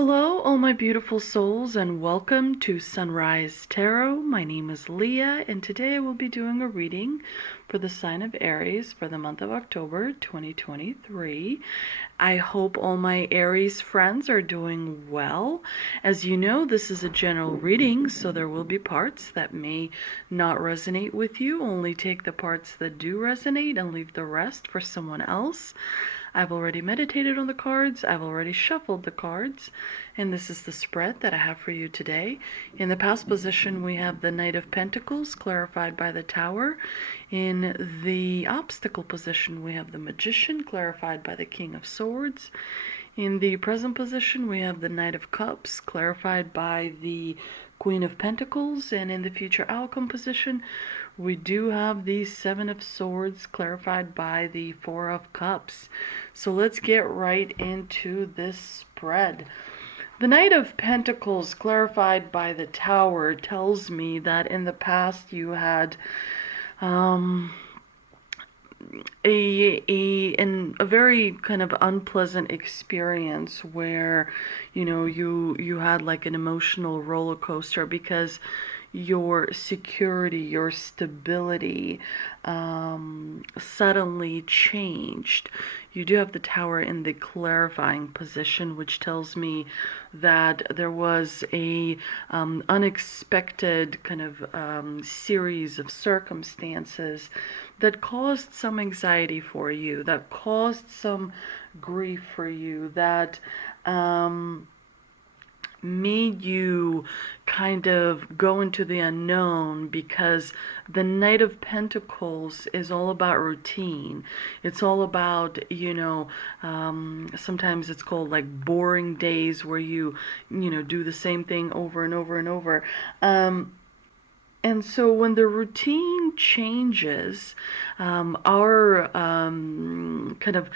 Hello, all my beautiful souls, and welcome to Sunrise Tarot. My name is Leah, and today I will be doing a reading for the sign of Aries for the month of October 2023. I hope all my Aries friends are doing well. As you know, this is a general reading, so there will be parts that may not resonate with you. Only take the parts that do resonate and leave the rest for someone else. I've already meditated on the cards, I've already shuffled the cards, and this is the spread that I have for you today. In the past position, we have the Knight of Pentacles, clarified by the Tower. In the obstacle position, we have the Magician, clarified by the King of Swords. In the present position, we have the Knight of Cups, clarified by the Queen of Pentacles, and in the future outcome position, we do have the Seven of Swords, clarified by the Four of Cups. So let's get right into this spread. The Knight of Pentacles, clarified by the Tower, tells me that in the past you had a very kind of unpleasant experience where you had like an emotional roller coaster because your security, your stability suddenly changed. You do have the Tower in the clarifying position, which tells me that there was a unexpected kind of series of circumstances that caused some anxiety for you, that caused some grief for you, that made you kind of go into the unknown, because the Knight of Pentacles is all about routine. It's all about, sometimes it's called like boring days where you do the same thing over and over and over. And so when the routine changes, our kind of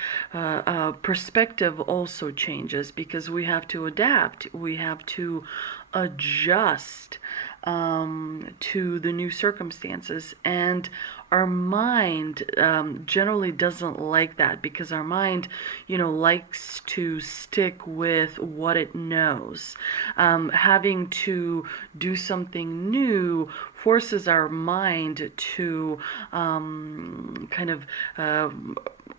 perspective also changes, because we have to adapt. We have to adjust to the new circumstances. And our mind generally doesn't like that, because our mind, likes to stick with what it knows. Having to do something new forces our mind to kind of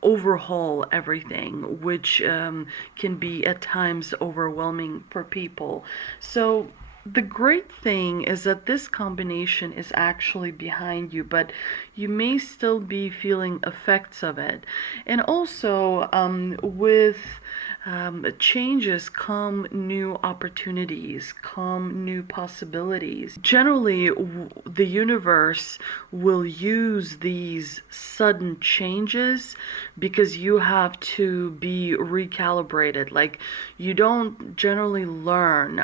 overhaul everything, which can be at times overwhelming for people. So the great thing is that this combination is actually behind you, but you may still be feeling effects of it. And also, with changes come new opportunities, come new possibilities. Generally, the universe will use these sudden changes because you have to be recalibrated. Like, you don't generally learn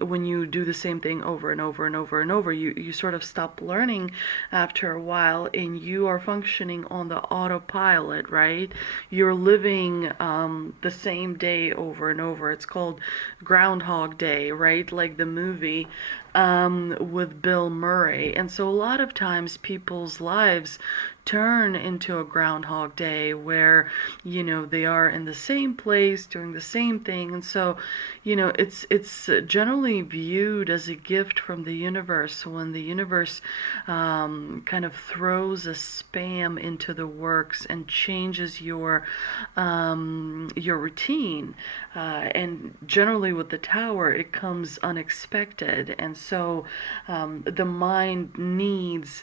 when you do the same thing over and over and over and over. You sort of stop learning after a while, and you are functioning on the autopilot, right? You're living the same day over and over. It's called Groundhog Day, right? Like the movie with Bill Murray. And so a lot of times people's lives turn into a Groundhog Day where, they are in the same place doing the same thing. And so, it's generally viewed as a gift from the universe when the universe kind of throws a spam into the works and changes your routine. And generally with the Tower, it comes unexpected. And so the mind needs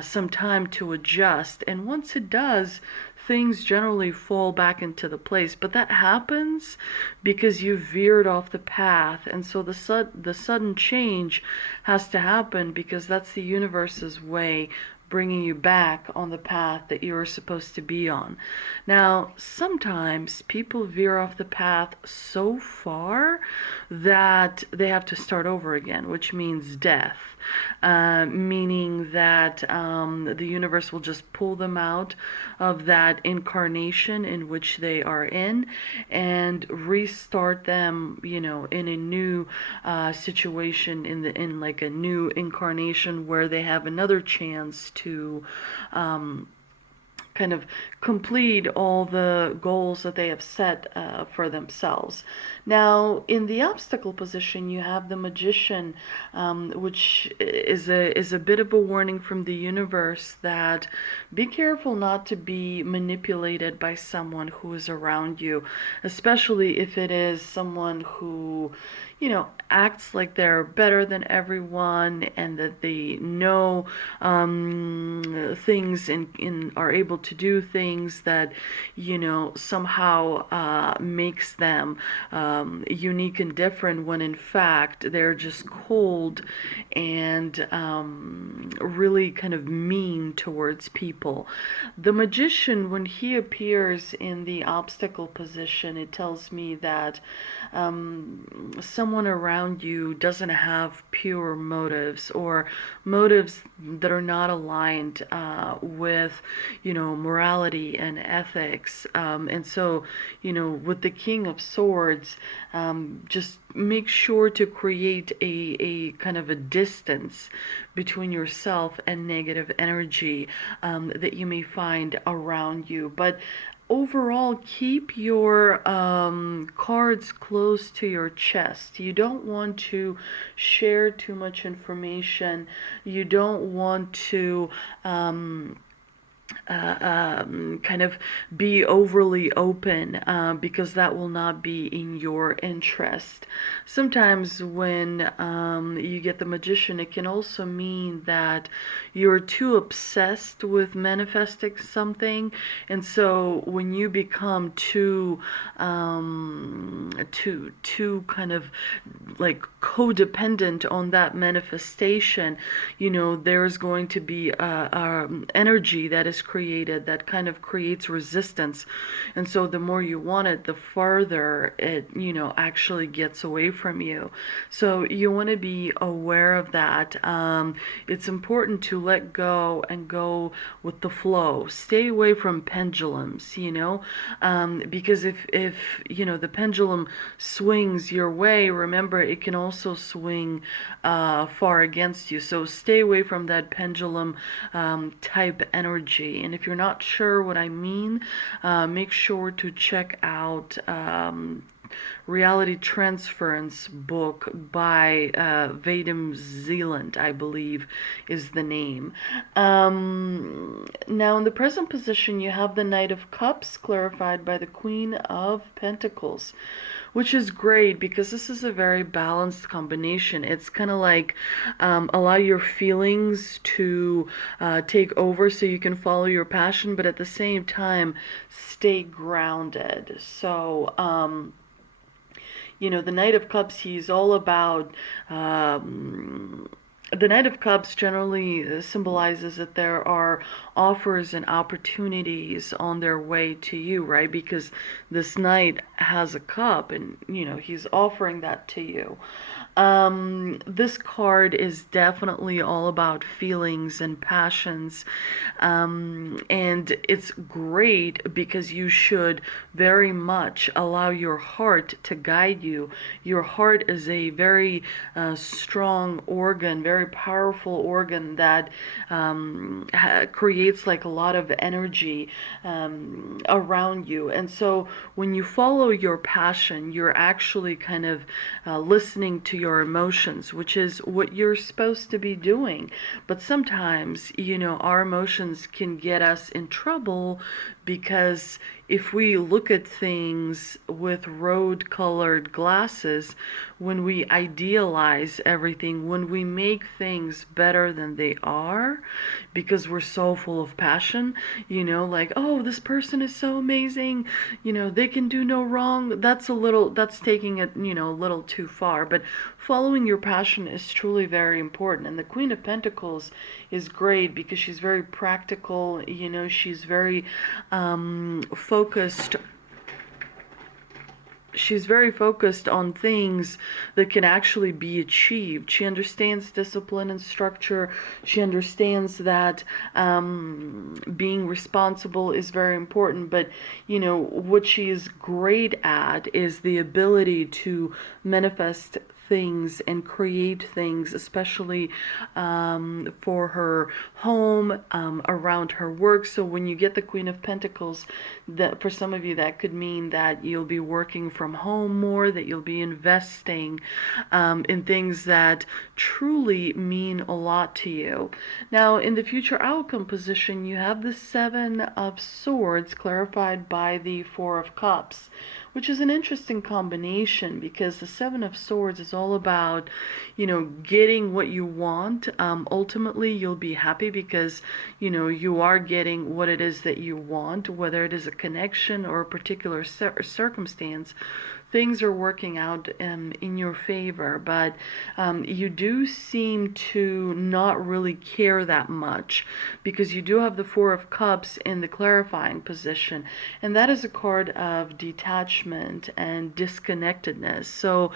some time to adjust. And once it does, things generally fall back into the place. But that happens because you veered off the path. And so the sudden change has to happen because that's the universe's way bringing you back on the path that you were supposed to be on. Now, sometimes people veer off the path so far that they have to start over again, which means death. Meaning that the universe will just pull them out of that incarnation in which they are in and restart them, in a new situation, in like a new incarnation where they have another chance to kind of complete all the goals that they have set for themselves. Now, in the obstacle position, you have the magician, which is a bit of a warning from the universe that be careful not to be manipulated by someone who is around you, especially if it is someone who, acts like they're better than everyone and that they know things and are able to do things that, somehow makes them unique and different when in fact they're just cold and really kind of mean towards people. The magician, when he appears in the obstacle position, it tells me that someone around you doesn't have pure motives or motives that are not aligned with, morality and ethics. And so, with the King of Swords, just make sure to create a kind of a distance between yourself and negative energy that you may find around you. But overall, keep your cards close to your chest. You don't want to share too much information. You don't want to kind of be overly open because that will not be in your interest. Sometimes when you get the magician, it can also mean that you're too obsessed with manifesting something, and so when you become too kind of like codependent on that manifestation, there's going to be energy that is created that kind of creates resistance, and so the more you want it, the farther it actually gets away from you. So you want to be aware of that. It's important to let go and go with the flow. Stay away from pendulums, because if the pendulum swings your way, remember it can also swing far against you. So stay away from that pendulum type energy. And if you're not sure what I mean, make sure to check out Reality Transference book by Vadim Zealand, I believe is the name. Now in the present position, you have the Knight of Cups clarified by the Queen of Pentacles, which is great because this is a very balanced combination. It's kind of like allow your feelings to take over so you can follow your passion, but at the same time stay grounded. So the Knight of Cups, he's all about the Knight of Cups generally symbolizes that there are offers and opportunities on their way to you, right? Because this knight has a cup and, he's offering that to you. This card is definitely all about feelings and passions. And it's great because you should very much allow your heart to guide you. Your heart is a very strong organ, very powerful organ that creates like a lot of energy around you. And so when you follow your passion, you're actually kind of listening to your emotions, which is what you're supposed to be doing. But sometimes, our emotions can get us in trouble because if we look at things with rose-colored glasses, when we idealize everything, when we make things better than they are, because we're so full of passion, like, oh, this person is so amazing, they can do no wrong. That's taking it, a little too far. But following your passion is truly very important. And the Queen of Pentacles is great because she's very practical, she's very focused. She's very focused on things that can actually be achieved. She understands discipline and structure. She understands that being responsible is very important. But, what she is great at is the ability to manifest things and create things, especially for her home, around her work. So when you get the Queen of Pentacles, that for some of you that could mean that you'll be working from home more, that you'll be investing in things that truly mean a lot to you. Now, in the future outcome position, you have the Seven of Swords clarified by the Four of Cups, which is an interesting combination because the Seven of Swords is all about, getting what you want. Ultimately, you'll be happy because, you are getting what it is that you want, whether it is a connection or a particular circumstance. Things are working out in your favor, but you do seem to not really care that much because you do have the Four of Cups in the clarifying position, and that is a card of detachment and disconnectedness. So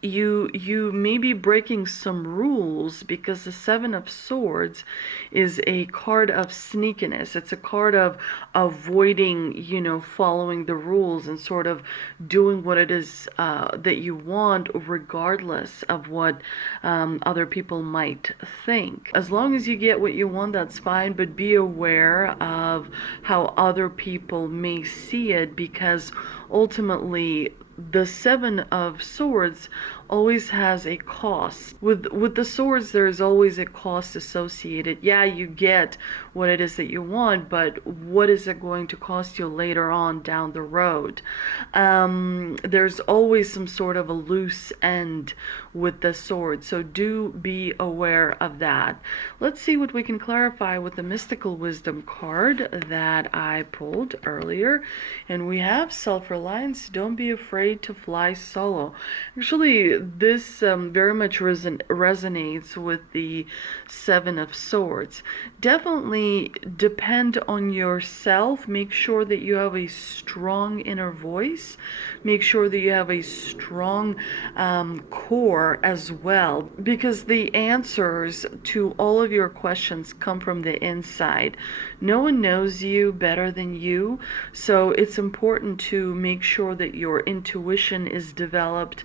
you may be breaking some rules because the Seven of Swords is a card of sneakiness. It's a card of avoiding, following the rules and sort of doing what it is that you want, regardless of what other people might think. As long as you get what you want, that's fine, but be aware of how other people may see it, because ultimately the Seven of Swords always has a cost. With the swords, there is always a cost associated. Yeah, you get what it is that you want, but what is it going to cost you later on down the road? There's always some sort of a loose end with the sword, so do be aware of that. Let's see what we can clarify with the Mystical Wisdom card that I pulled earlier. And we have self-reliance. Don't be afraid to fly solo. Actually, this very much resonates with the Seven of Swords. Definitely depend on yourself. Make sure that you have a strong inner voice. Make sure that you have a strong core as well, because the answers to all of your questions come from the inside. No one knows you better than you, so it's important to make sure that your intuition is developed.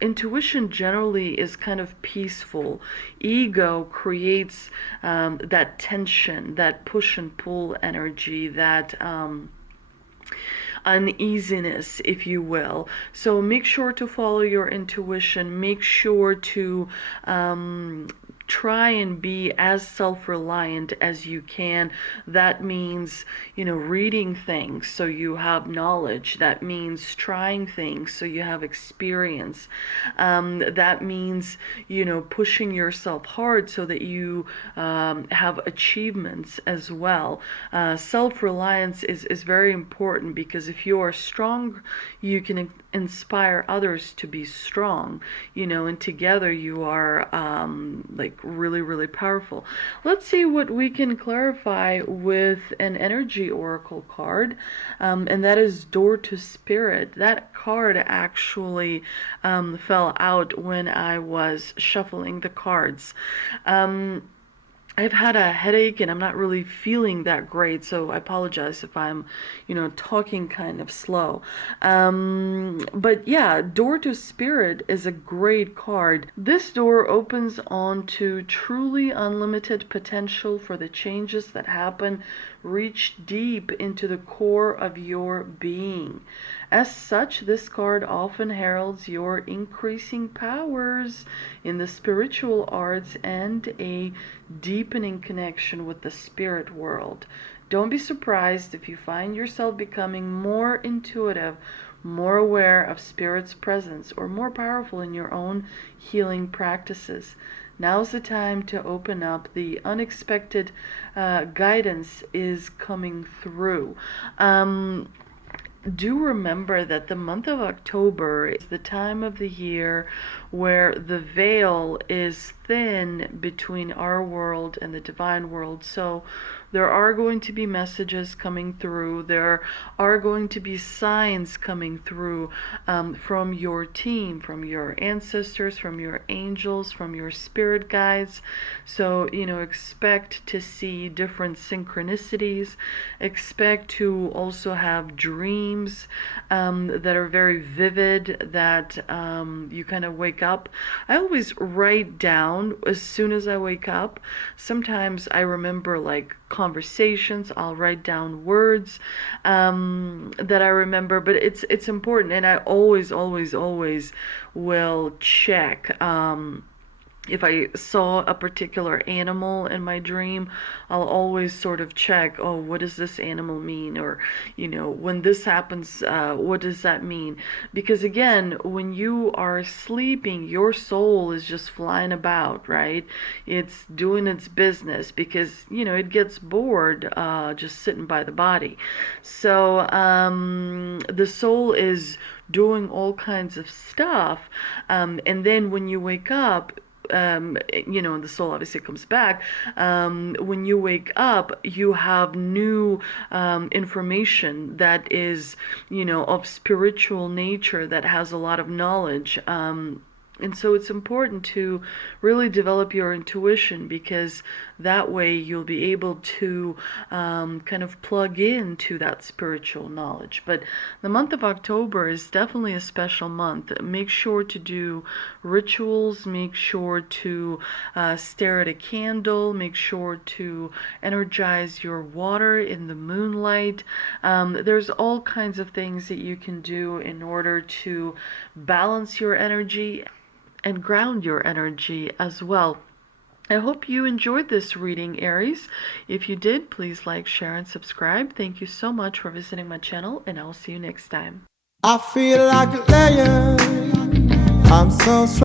Intuition generally is kind of peaceful. Ego creates that tension, that push and pull energy, that uneasiness, if you will. So make sure to follow your intuition. Make sure to try and be as self-reliant as you can. That means, reading things so you have knowledge. That means trying things so you have experience. That means, pushing yourself hard so that you have achievements as well. Self-reliance is very important, because if you are strong, you can inspire others to be strong, and together you are really, really powerful. Let's see what we can clarify with an energy oracle card, and that is Door to Spirit. That card actually fell out when I was shuffling the cards. I've had a headache and I'm not really feeling that great, so I apologize if I'm, talking kind of slow. But yeah, Door to Spirit is a great card. This door opens onto truly unlimited potential for the changes that happen. Reach deep into the core of your being. As such, this card often heralds your increasing powers in the spiritual arts and a deepening connection with the spirit world. Don't be surprised if you find yourself becoming more intuitive, more aware of spirit's presence, or more powerful in your own healing practices. Now's the time to open up. The unexpected guidance is coming through. Do remember that the month of October is the time of the year where the veil is thin between our world and the divine world. So there are going to be messages coming through. There are going to be signs coming through from your team, from your ancestors, from your angels, from your spirit guides. So, expect to see different synchronicities. Expect to also have dreams that are very vivid, that you kind of wake up. I always write down as soon as I wake up. Sometimes I remember like conversations. I'll write down words that I remember, but it's important, and I always will check. If I saw a particular animal in my dream, I'll always sort of check, oh, what does this animal mean? Or, when this happens, what does that mean? Because again, when you are sleeping, your soul is just flying about, right? It's doing its business because, it gets bored just sitting by the body. So the soul is doing all kinds of stuff. And then when you wake up, and the soul obviously comes back. When you wake up, you have new information that is, of spiritual nature, that has a lot of knowledge. And so it's important to really develop your intuition, because that way you'll be able to kind of plug into that spiritual knowledge. But the month of October is definitely a special month. Make sure to do rituals, make sure to stare at a candle, make sure to energize your water in the moonlight. There's all kinds of things that you can do in order to balance your energy and ground your energy as well. I hope you enjoyed this reading, Aries. If you did, please like, share, and subscribe. Thank you so much for visiting my channel, and I'll see you next time. I feel like a lion. I'm so strong.